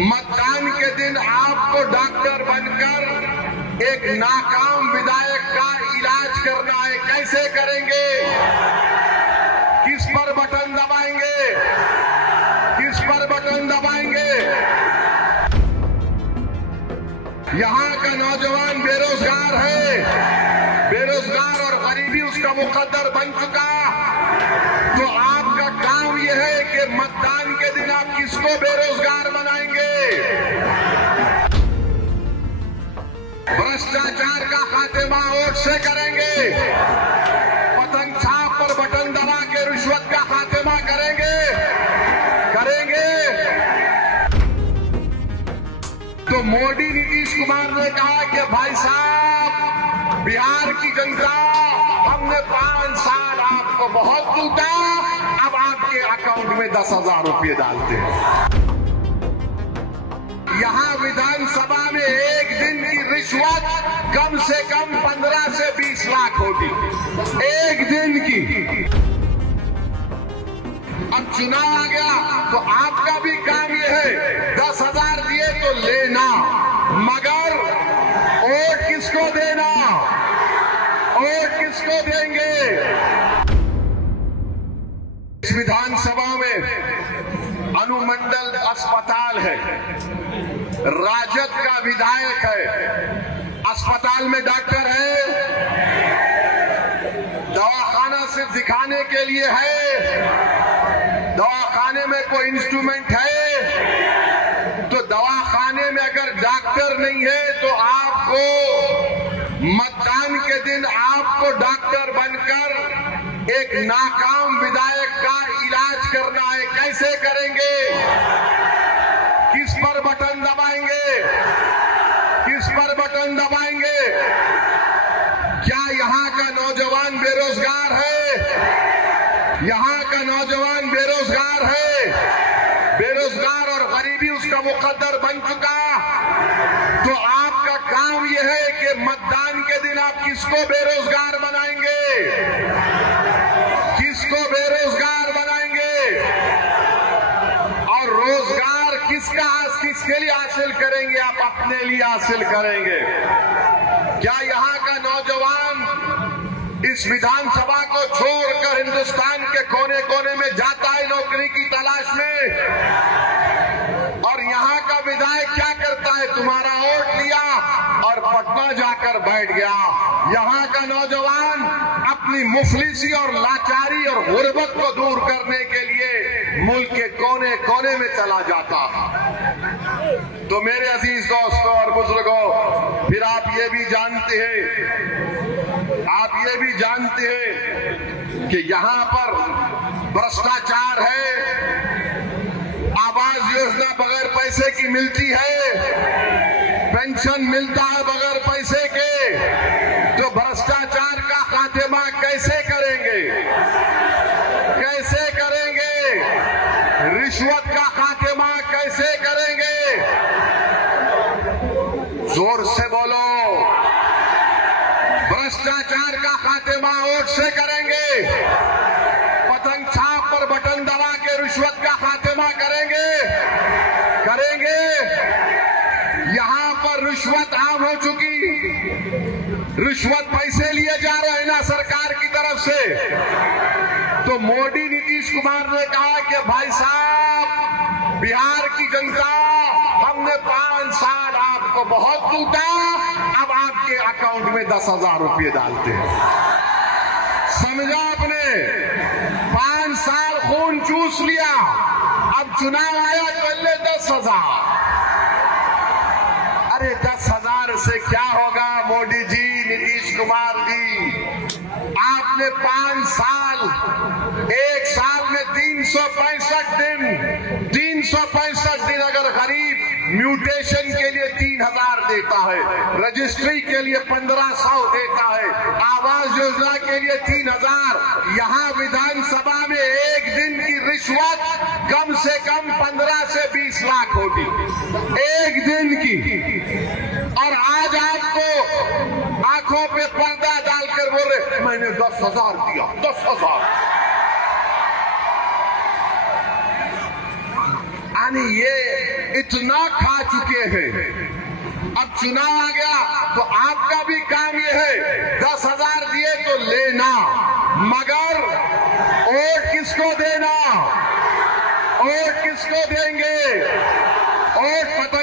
मतदान के दिन आपको डॉक्टर बनकर एक नाकाम विधायक का इलाज करना है। कैसे करेंगे? किस पर बटन दबाएंगे? किस पर बटन दबाएंगे? यहाँ का नौजवान बेरोजगार है, बेरोजगार और गरीबी उसका मुकद्दर बन चुका। तो आपका काम यह है कि मतदान के दिन आप किसको बेरोजगार बनाएंगे? भ्रष्टाचार का खात्मा वोट से करेंगे, पतंग छाप पर बटन दबा के रिश्वत का खात्मा करेंगे। तो मोदी नीतीश कुमार ने कहा कि भाई साहब, बिहार की जनता, हमने 5 साल आपको बहुत लूटा, अब आपके अकाउंट में 10,000 रुपये डालते हैं। यहाँ विधानसभा में एक दिन की रिश्वत कम से कम 15 से 20 लाख होगी, एक दिन की। अब चुनाव आ गया तो आपका भी काम यह है, 10,000 दिए तो लेना, मगर वोट किसको देना? वोट किसको देंगे? इस विधानसभा में अनुमंडल अस्पताल है, राजद का विधायक है, अस्पताल में डॉक्टर है, दवाखाना सिर्फ दिखाने के लिए है, दवाखाने में कोई इंस्ट्रूमेंट है। तो दवाखाने में अगर डॉक्टर नहीं है तो आपको मतदान के दिन आपको डॉक्टर बनकर एक नाकाम विधायक का इलाज करना है। कैसे करेंगे? किस पर बटन दबाएंगे? किस पर बटन दबाएंगे? क्या यहाँ का नौजवान बेरोजगार है? यहाँ का नौजवान बेरोजगार है, बेरोजगार और गरीबी उसका मुकद्दर बन चुका। तो आपका काम यह है कि मतदान के दिन आप किसको बेरोजगार बनाएंगे? किसको बेरोजगार बनाएंगे? और रोजगार किसके लिए हासिल करेंगे? आप अपने लिए हासिल करेंगे। क्या यहाँ का नौजवान इस विधानसभा को छोड़कर हिंदुस्तान के कोने कोने में जाता है नौकरी की तलाश में? और यहाँ का विधायक क्या करता है? तुम्हारा वोट लिया और पटना जाकर बैठ गया। यहाँ का नौजवान अपनी मुफलिसी और लाचारी और गुर्बत को दूर करने के लिए मुल्क के कोने कोने में चला जाता। तो मेरे अजीज दोस्तों और बुजुर्गों, फिर आप ये भी जानते हैं कि यहाँ पर भ्रष्टाचार है, आवास योजना बगैर पैसे की मिलती है, पेंशन मिलता है बगैर पैसे के। तो भ्रष्टाचार का खात्मा कैसे करेंगे? कैसे करेंगे? रिश्वत का खात्मा कैसे करेंगे? जोर से बोलो। भ्रष्टाचार का खात्मा वोट से करेंगे, पतंग छाप पर बटन दबा के रिश्वत का खात्मा करेंगे। यहाँ पर रिश्वत आम हो चुकी, रिश्वत पैसे लिए जा रहे हैं ना सरकार की तरफ से। तो मोदी नीतीश कुमार ने कहा कि भाई साहब, बिहार की जनता, हमने 5 साल आपको बहुत लूटा, अब आपके अकाउंट में 10,000 रुपये डालते हैं। समझा आपने? 5 साल खून चूस लिया, अब चुनाव आया तो ले 10,000। अरे 10,000 से क्या होगा मोदी जी, नीतीश कुमार जी? आपने 5 साल, एक साल में 365 दिन, 365 दिन अगर गरीब म्यूटेशन के लिए 3,000 देता है, रजिस्ट्री के लिए 1,500 देता है, आवास योजना के लिए 3,000, यहाँ विधानसभा में एक दिन की रिश्वत कम से कम 15 से 20 लाख होगी, एक दिन की। और आज आपको आंखों पे पर्दा डालकर बोल रहे मैंने 10,000 दिया, 10,000। यानी ये इतना खा चुके हैं। अब चुनाव आ गया तो आपका भी काम ये है 10,000 दिए तो लेना, मगर वोट किसको देना, वोट किसको देंगे, वोट पता